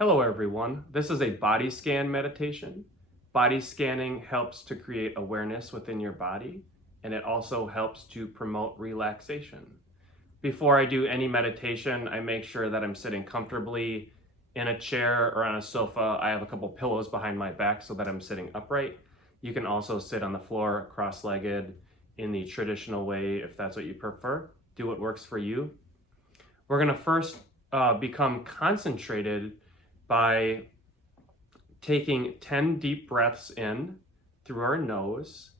Hello everyone, this is a body scan meditation. Body scanning helps to create awareness within your body, and it also helps to promote relaxation. Before I do any meditation, I make sure that I'm sitting comfortably in a chair or on a sofa. I have a couple pillows behind my back so that I'm sitting upright. You can also sit on the floor cross-legged in the traditional way if that's what you prefer. Do what works for you. We're going to first become concentrated by taking 10 deep breaths in through our nose,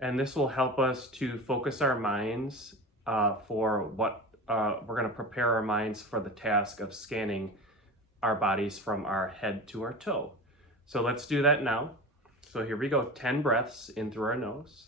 and this will help us to focus our minds for what we're going to prepare our minds for the task of scanning our bodies from our head to our toe. So let's do that now. So here we go, 10 breaths in through our nose.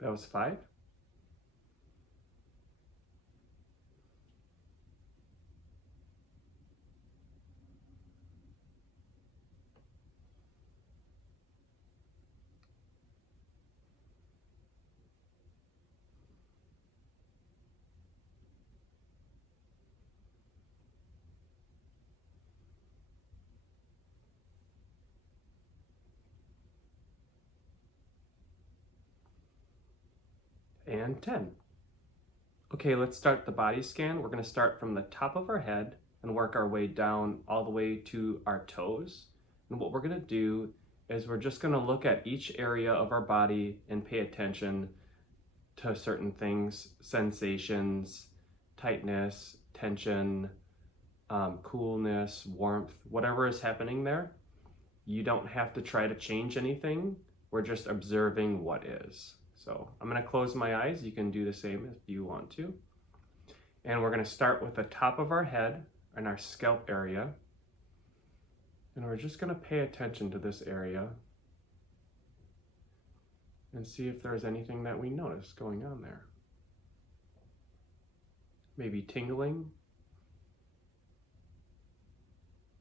That was 5. And 10. Okay, let's start the body scan. We're going to start from the top of our head and work our way down all the way to our toes. And what we're going to do is we're just going to look at each area of our body and pay attention to certain things, sensations, tightness, tension, coolness, warmth, whatever is happening there. You don't have to try to change anything. We're just observing what is. So I'm going to close my eyes. You can do the same if you want to. And we're going to start with the top of our head and our scalp area. And we're just going to pay attention to this area and see if there's anything that we notice going on there. Maybe tingling,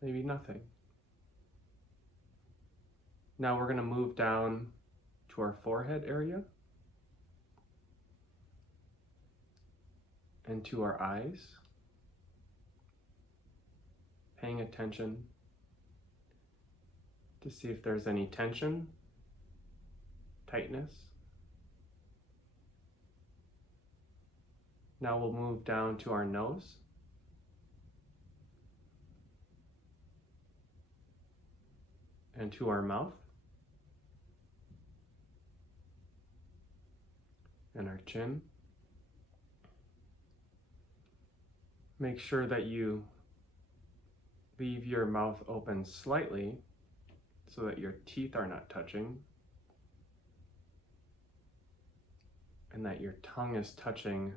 maybe nothing. Now we're going to move down to our forehead area and to our eyes, paying attention to see if there's any tension, tightness. Now we'll move down to our nose and to our mouth and our chin. Make sure that you leave your mouth open slightly so that your teeth are not touching and that your tongue is touching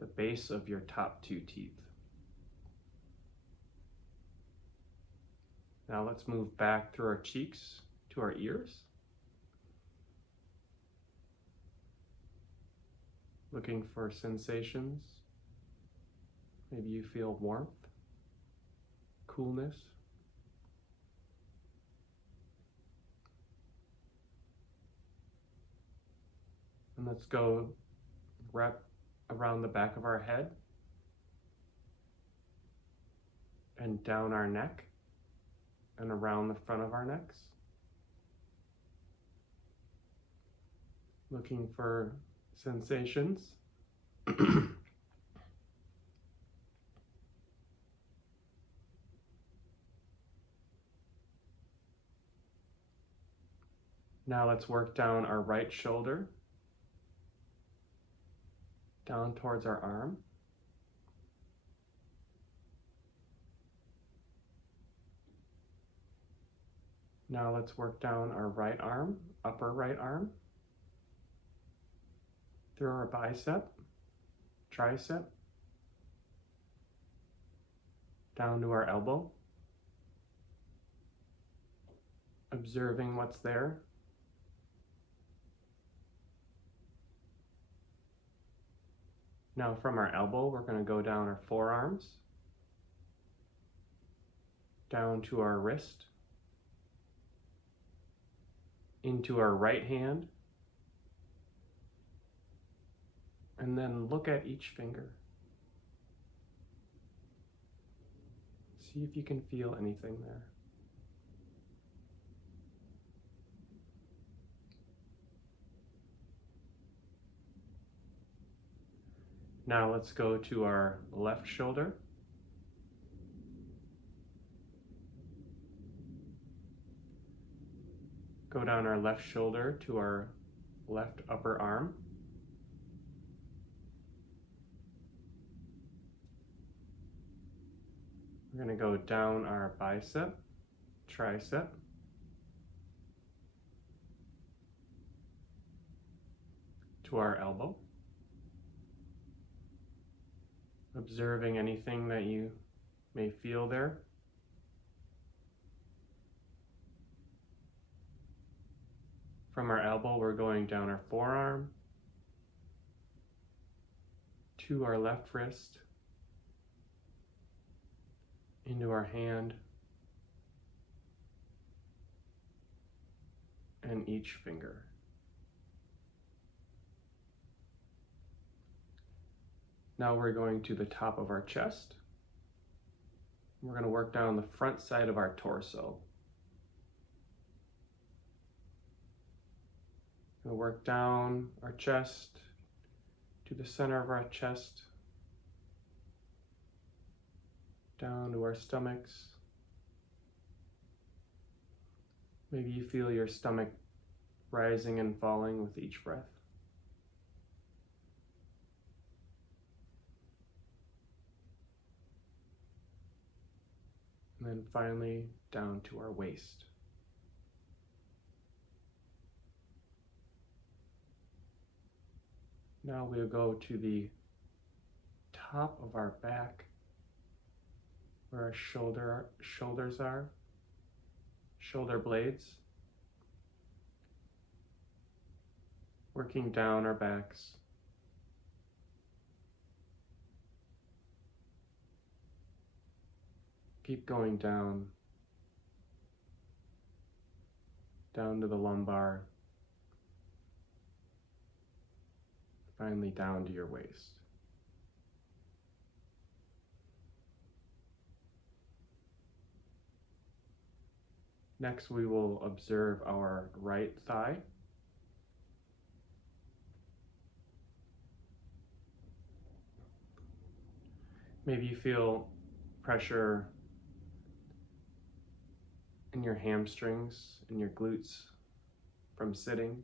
the base of your top 2 teeth. Now let's move back through our cheeks to our ears. Looking for sensations. Maybe you feel warmth, coolness. And let's go wrap around the back of our head and down our neck and around the front of our necks. Looking for sensations. Now let's work down our right shoulder, down towards our arm. Now let's work down our right arm, upper right arm, through our bicep, tricep, down to our elbow, observing what's there. Now from our elbow, we're going to go down our forearms, down to our wrist, into our right hand, and then look at each finger. See if you can feel anything there. Now let's go to our left shoulder. Go down our left shoulder to our left upper arm. We're going to go down our bicep, tricep, to our elbow, observing anything that you may feel there. From our elbow, we're going down our forearm, to our left wrist, into our hand, and each finger. Now we're going to the top of our chest. We're going to work down the front side of our torso. We'll work down our chest to the center of our chest, down to our stomachs. Maybe you feel your stomach rising and falling with each breath. And then finally down to our waist. Now we'll go to the top of our back, where our shoulders are, shoulder blades, working down our backs, keep going down to the lumbar, finally down to your waist. Next, we will observe our right thigh. Maybe you feel pressure in your hamstrings, in your glutes from sitting.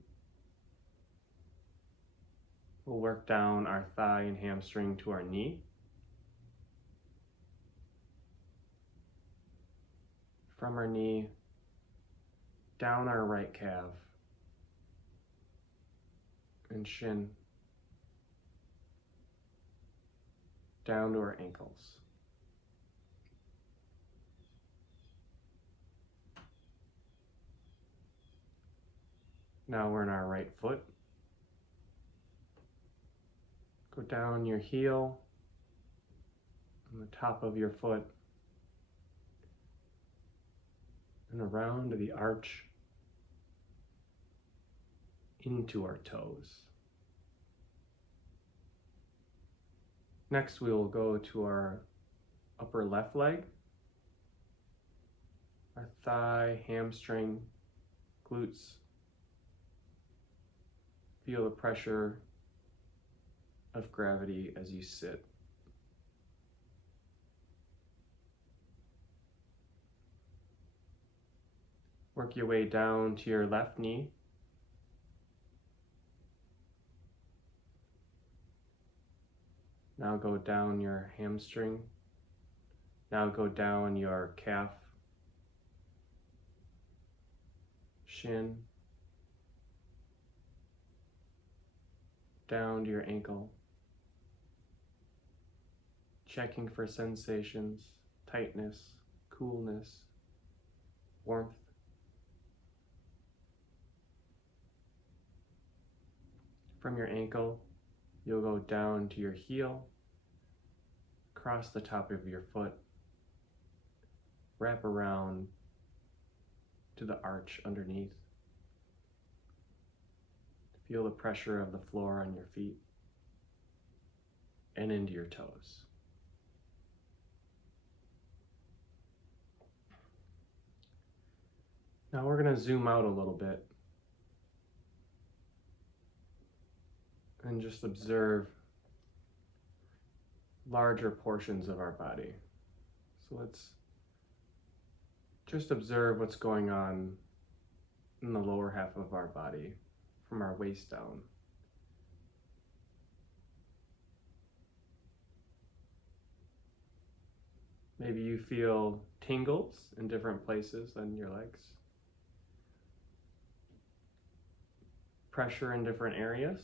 We'll work down our thigh and hamstring to our knee. From our knee, down our right calf and shin, down to our ankles. Now we're in our right foot. Go down your heel, on the top of your foot, and around to the arch, into our toes. Next, we will go to our upper left leg, our thigh, hamstring, glutes. Feel the pressure of gravity as you sit. Work your way down to your left knee. Now go down your hamstring. Now go down your calf, shin, down to your ankle, checking for sensations, tightness, coolness, warmth. From your ankle, you'll go down to your heel, across the top of your foot, wrap around to the arch underneath. Feel the pressure of the floor on your feet and into your toes. Now we're going to zoom out a little bit and just observe larger portions of our body. So let's just observe what's going on in the lower half of our body from our waist down. Maybe you feel tingles in different places on your legs, pressure in different areas.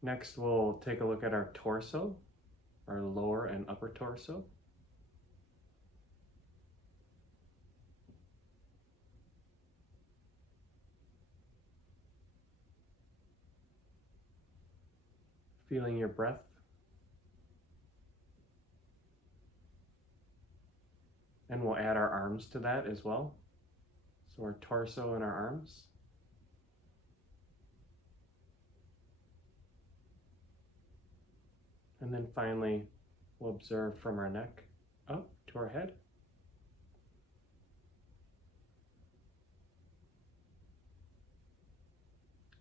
Next, we'll take a look at our torso, our lower and upper torso. Feeling your breath. And we'll add our arms to that as well. So our torso and our arms. And then finally, we'll observe from our neck up to our head.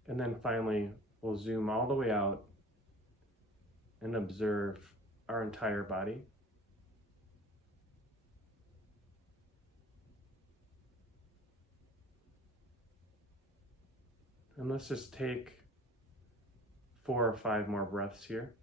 And then finally, we'll zoom all the way out and observe our entire body. And let's just take 4 or 5 more breaths here.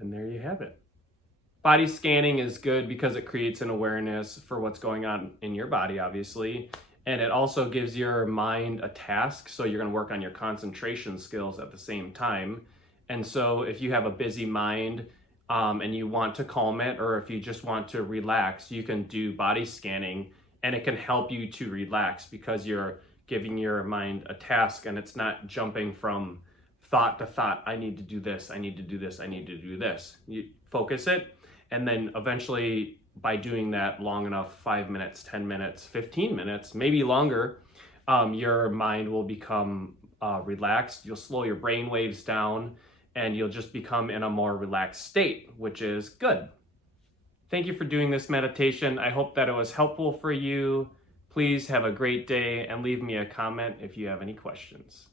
And there you have it. Body scanning is good because it creates an awareness for what's going on in your body, obviously. And it also gives your mind a task. So you're going to work on your concentration skills at the same time. And so if you have a busy mind and you want to calm it, or if you just want to relax, you can do body scanning and it can help you to relax because you're giving your mind a task and it's not jumping from thought to thought. I need to do this, I need to do this, I need to do this. You focus it, and then eventually by doing that long enough, 5 minutes, 10 minutes, 15 minutes, maybe longer, your mind will become relaxed. You'll slow your brain waves down and you'll just become in a more relaxed state, which is good. Thank you for doing this meditation. I hope that it was helpful for you. Please have a great day and leave me a comment if you have any questions.